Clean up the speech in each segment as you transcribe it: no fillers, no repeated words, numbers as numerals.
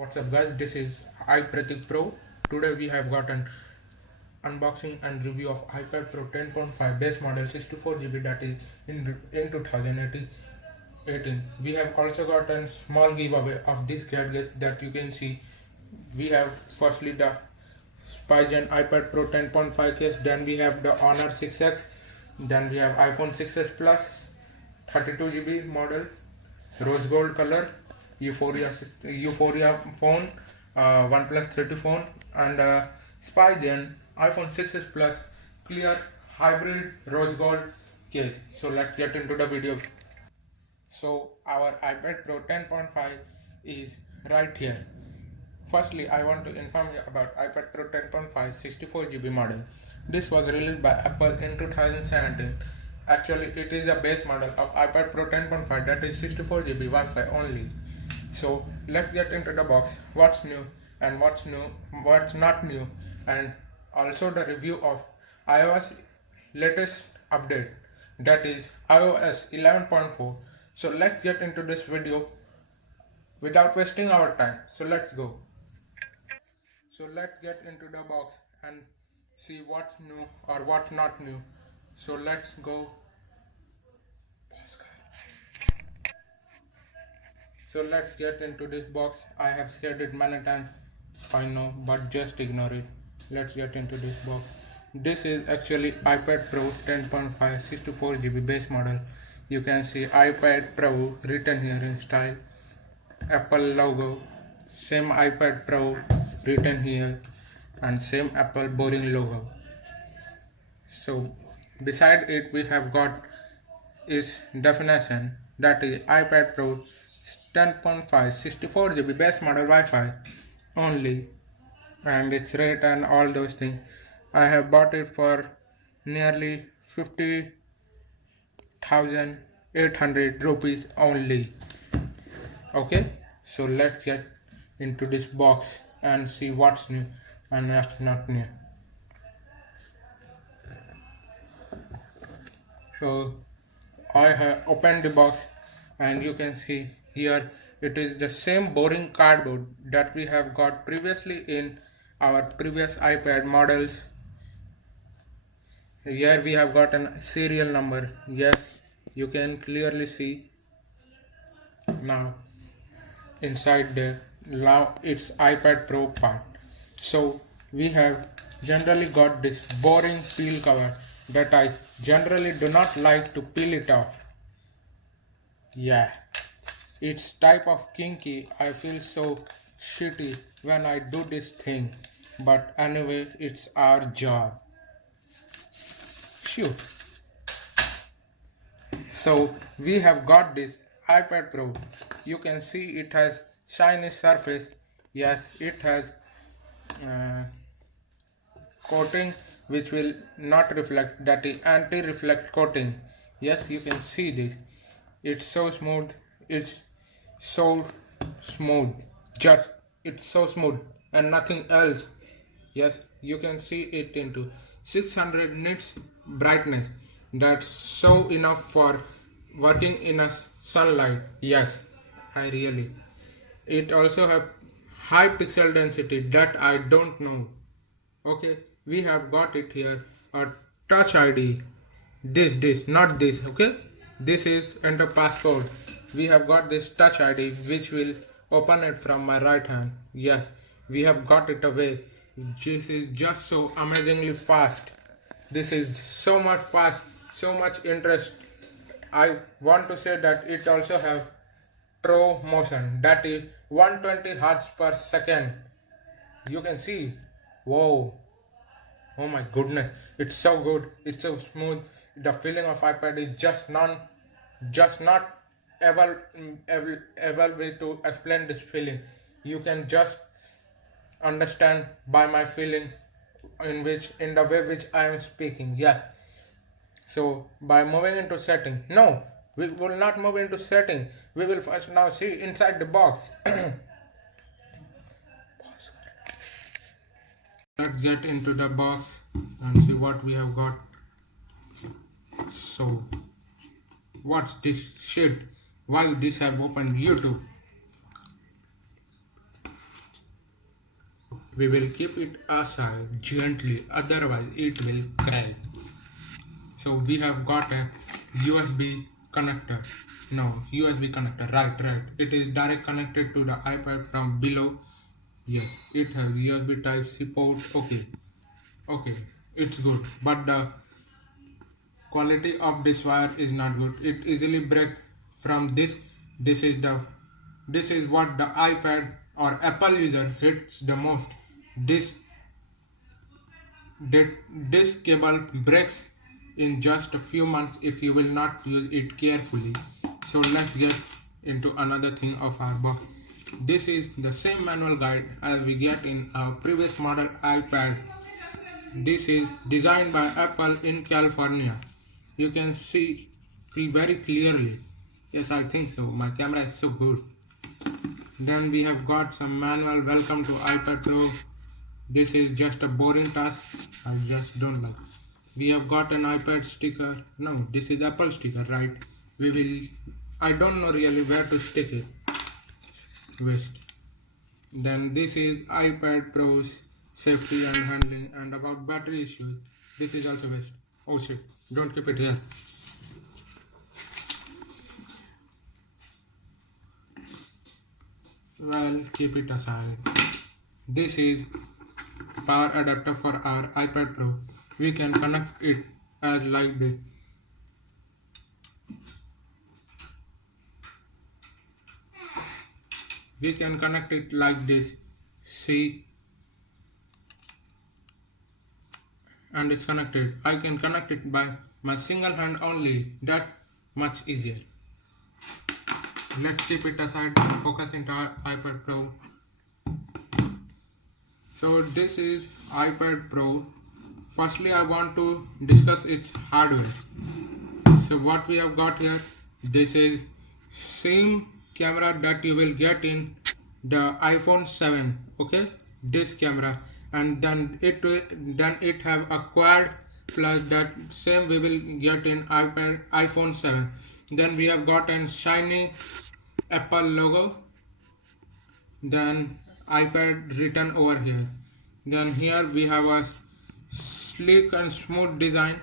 What's up guys, this is iPratik Pro. Today we have got an unboxing and review of iPad Pro 10.5 base model 64GB that is in 2018. We have also got a small giveaway of this gadget that you can see. We have firstly the Spygen iPad Pro 10.5 case, then we have the Honor 6X, then we have iPhone 6s Plus 32GB model, rose gold color, Euphoria phone, OnePlus 30 phone, and Spygen iPhone 6s Plus clear hybrid rose gold case. So let's get into the video. So our iPad Pro 10.5 is right here. Firstly, I want to inform you about iPad Pro 10.5 64GB model. This was released by Apple in 2017. Actually, it is a base model of iPad Pro 10.5 that is 64GB Wi-Fi only. So let's get into the box. What's new and what's not new, and also the review of iOS latest update, that is iOS 11.4. So let's get into this video without wasting our time. So let's go. So let's get into the box and see what's new or what's not new. So let's go. So let's get into this box. I have said it many times, I know, but just ignore it. Let's get into this box. This is actually iPad Pro 10.5 64GB base model. You can see iPad Pro written here in style, Apple logo, same iPad Pro written here, and same Apple boring logo. So beside it we have got its definition, that is iPad Pro 10.5 64GB base model Wi-Fi only, and its rate and all those things. I have bought it for nearly 50,800 rupees only. Okay, so let's get into this box and see what's new and what's not new. So I have opened the box and you can see here it is the same boring cardboard that we have got previously in our previous iPad models. Here we have got a serial number. Yes, you can clearly see now inside there. Now it's iPad Pro part. So we have generally got this boring peel cover that I generally do not like to peel it off. Yeah, it's type of kinky. I feel so shitty when I do this thing, but anyway, it's our job. Shoot. So we have got this iPad Pro. You can see it has shiny surface. Yes, it has coating which will not reflect, that is anti-reflect coating. Yes, you can see this. It's so smooth. It's so smooth. It's so smooth and nothing else. Yes, you can see it into 600 nits brightness. That's so enough for working in a sunlight. Yes, I really. It also have high pixel density that I don't know. Okay, we have got it here, a touch ID. This, not this. Okay, this is enter passcode. We have got this touch ID which will open it from my right hand. Yes, we have got it away. This is just so amazingly fast. This is so much fast, so much interest. I want to say that it also have pro motion, that is 120 hertz per second. You can see. Whoa. Oh my goodness. It's so good. It's so smooth. The feeling of iPad is just not able way to explain this feeling. You can just understand by my feelings in the way which I am speaking. Yeah. So by moving into setting, no, we will not move into setting. We will first now see inside the box. Let's get into the box and see what we have got. So what's this shit? Why this have opened YouTube? we will keep it aside gently, otherwise it will crack. So we have got a USB connector. No, USB connector, right. It is direct connected to the iPad from below. Yes, it has USB type C port. Okay, it's good. But the quality of this wire is not good. It easily breaks from this. This is what the iPad or Apple user hates the most. This this cable breaks in just a few months if you will not use it carefully. So let's get into another thing of our box. This is the same manual guide as we get in our previous model iPad. This is designed by Apple in California. You can see very clearly. Yes, I think so. My camera is so good. Then we have got some manual. Welcome to iPad Pro. This is just a boring task. I just don't like. We have got an iPad sticker. No, this is Apple sticker, right? We will. I don't know really where to stick it. Wait. Then this is iPad Pro's safety and handling, and about battery issues. This is also waste. Oh shit! Don't keep it here. Well, keep it aside. This is power adapter for our iPad Pro. We can connect it as like this. We can connect it like this. See, and it's connected. I can connect it by my single hand only. That much easier. Let's keep it aside and focus into our iPad Pro. So this is iPad Pro. Firstly, I want to discuss its hardware. So what we have got here, this is same camera that you will get in the iPhone 7. Okay, this camera, and then it have a quad plus that same we will get in iPhone 7. Then we have got a shiny Apple logo. Then iPad written over here. Then here we have a sleek and smooth design.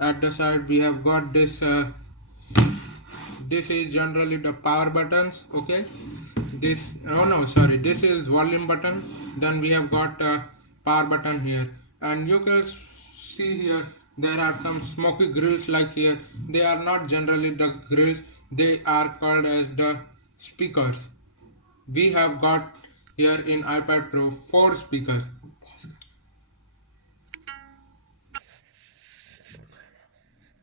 At the side we have got this. This is generally the power buttons. Okay. This this is volume button. Then we have got a power button here, and you can see here there are some smoky grills like here. They are not generally the grills. They are called as the speakers. We have got here in iPad Pro 4 speakers.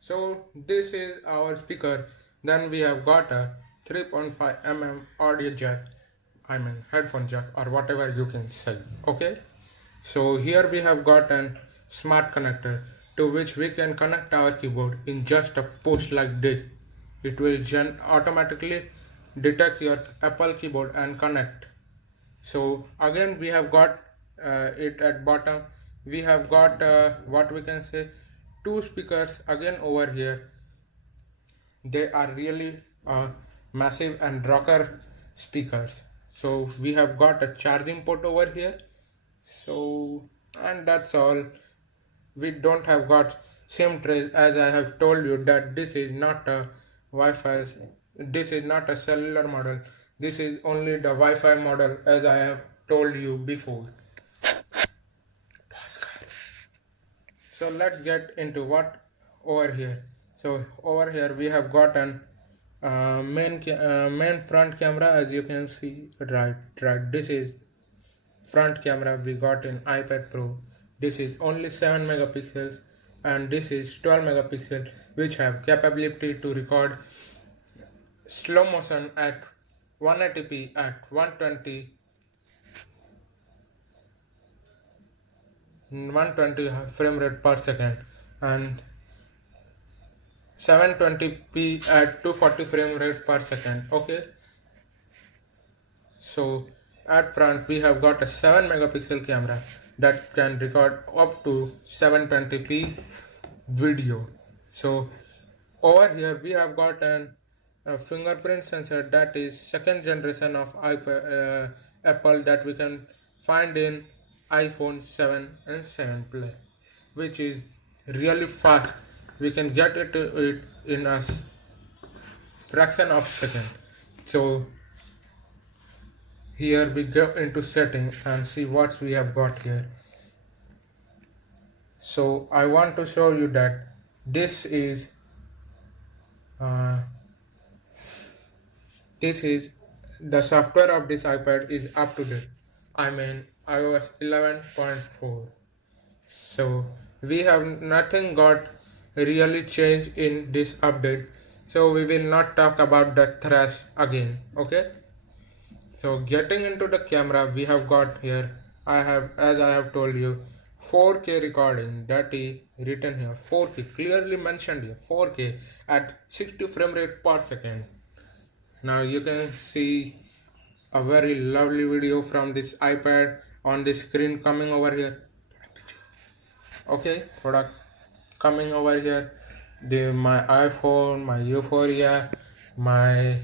So this is our speaker. Then we have got a 3.5 mm audio jack, headphone jack, or whatever you can say. Okay, so here we have got an smart connector to which we can connect our keyboard in just a push like this. It will automatically detect your Apple keyboard and connect. So again we have got it at bottom. We have got what we can say 2 speakers again over here. They are really massive and rocker speakers. So we have got a charging port over here. So, and that's all. We don't have got SIM trays, as I have told you that this is not a Wi-Fi. This is not a cellular model. This is only the Wi-Fi model, as I have told you before. So let's get into what over here. So over here we have got an main front camera, as you can see. Right. This is front camera we got in iPad Pro. This is only 7 megapixels, and this is 12 megapixels, which have capability to record slow motion at 180p at 120 frame rate per second, and 720p at 240 frame rate per second. Okay, so at front we have got a 7 megapixel camera that can record up to 720p video. So over here we have got a fingerprint sensor that is second generation of Apple, that we can find in iPhone 7 and 7 Plus, which is really fast. We can get it in a fraction of a second. So here we go into settings and see what we have got here. So I want to show you that this is uh, the software of this iPad is up to date. I mean iOS 11.4. So we have nothing got really changed in this update. So we will not talk about the thrash again. Okay. So getting into the camera, we have got here, as I have told you, 4K recording, that is written here, 4K, clearly mentioned here, 4K at 60 frame rate per second. Now you can see a very lovely video from this iPad on the screen coming over here. Okay, product coming over here. My iPhone, my Euphoria, my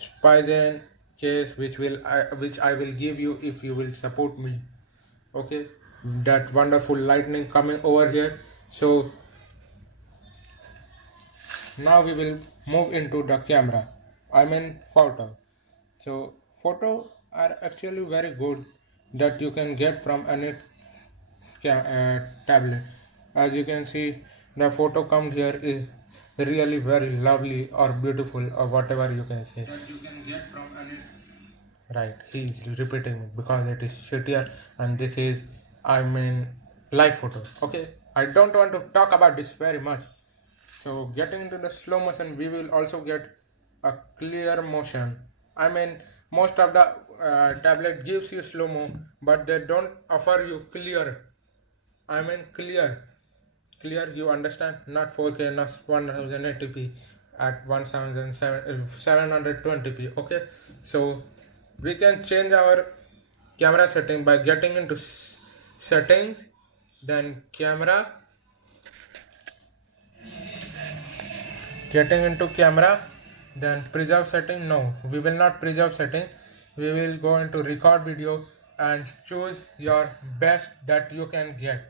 Spyzen case, which I will give you if you will support me. Okay, that wonderful lightning coming over here. So now we will move into the camera. I mean photo. So photo are actually very good that you can get from any tablet. As you can see, the photo come here is really very lovely or beautiful or whatever you can say. That you can get from any. Right, he is repeating it because it is shittier, and this is, I mean, live photo. Okay, I don't want to talk about this very much. So getting into the slow motion, we will also get a clear motion. I mean, most of the tablet gives you slow mo, but they don't offer you clear. I mean clear. You understand? Not 4K, not 1080p, at 1720p. Okay, so we can change our camera setting by getting into settings, then camera, getting into camera, then preserve setting. No, we will not preserve setting. We will go into record video and choose your best that you can get.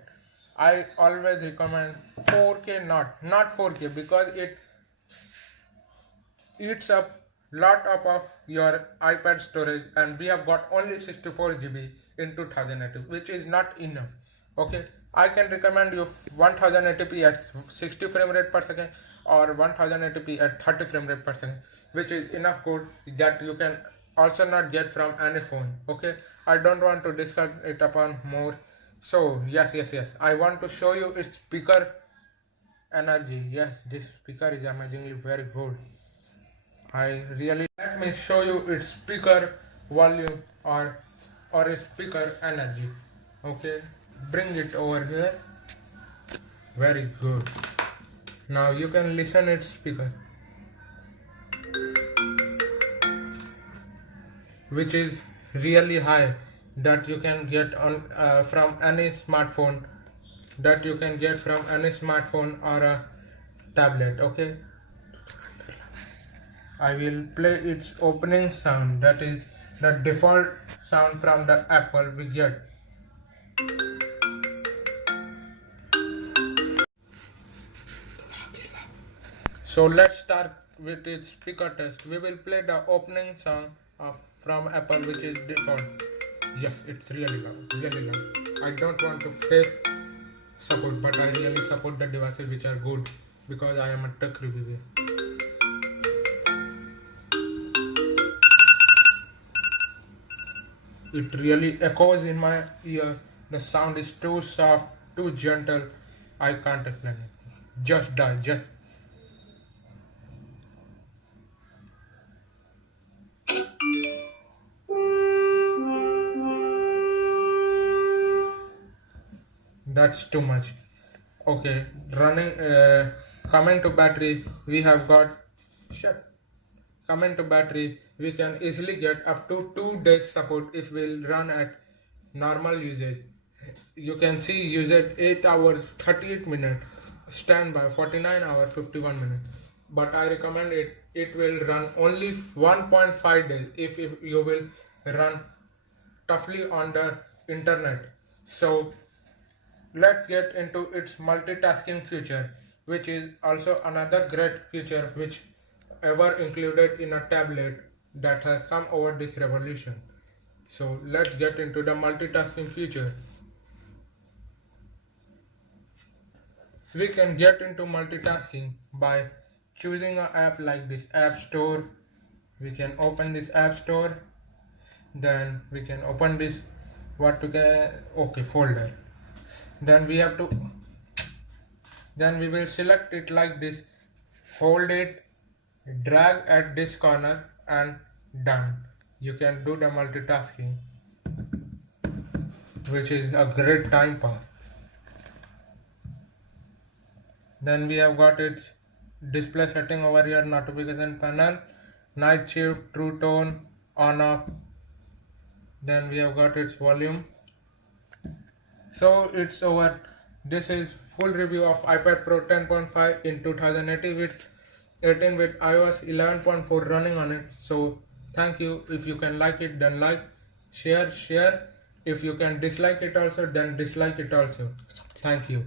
I always recommend 4K, not 4K, because it eats up lot of your iPad storage, and we have got only 64 GB in 2080, which is not enough. Okay, I can recommend you 1080p at 60 frame rate per second or 1080p at 30 frame rate per second, which is enough good that you can also not get from any phone. Okay, I don't want to discuss it upon more. So yes, I want to show you its speaker energy. Yes, this speaker is amazingly very good. I really, let me show you its speaker volume or its speaker energy. Okay, bring it over here. Very good. Now you can listen its speaker, which is really high, that you can get on from any smartphone, or a tablet. Okay, I will play its opening sound, that is the default sound from the Apple we get. So let's start with its speaker test. We will play the opening sound from Apple, which is default. Yes, it's really loud, really loud. I don't want to fake support, but I really support the devices which are good because I am a tech reviewer. It really echoes in my ear. The sound is too soft, too gentle. I can't explain it. Just die, just. That's too much. Okay, running. Coming to battery, we have got. Shut. Coming to battery, we can easily get up to 2 days support if we'll run at normal usage. You can see usage 8 hours 38 minutes, standby 49 hours 51 minutes. But I recommend it will run only 1.5 days if you will run toughly on the internet. So let's get into its multitasking feature, which is also another great feature which ever included in a tablet that has come over this revolution. So let's get into the multitasking feature. We can get into multitasking by choosing an app like this app store. We can open this app store, then we can open this folder. Then we have to then we will select it like this, hold it, drag at this corner, and done. You can do the multitasking, which is a great time pass. Then we have got its display setting over here, notification panel, night shift, true tone, on off. Then we have got its volume. So it's over. This is full review of iPad Pro 10.5 in 2018 with iOS 11.4 running on it. So thank you. If you can like it, then like, share. If you can dislike it also, then dislike it also. Thank you.